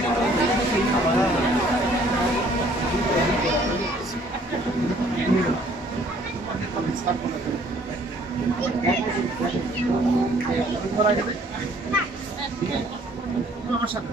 আমার সাথে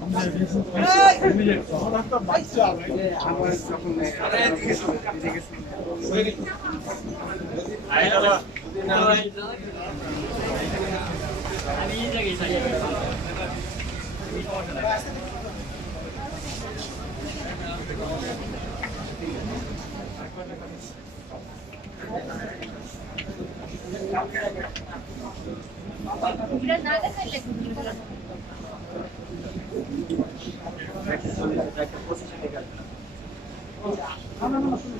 ఇక్కడ నాగకర్లేదు একটা পজিশনে গেল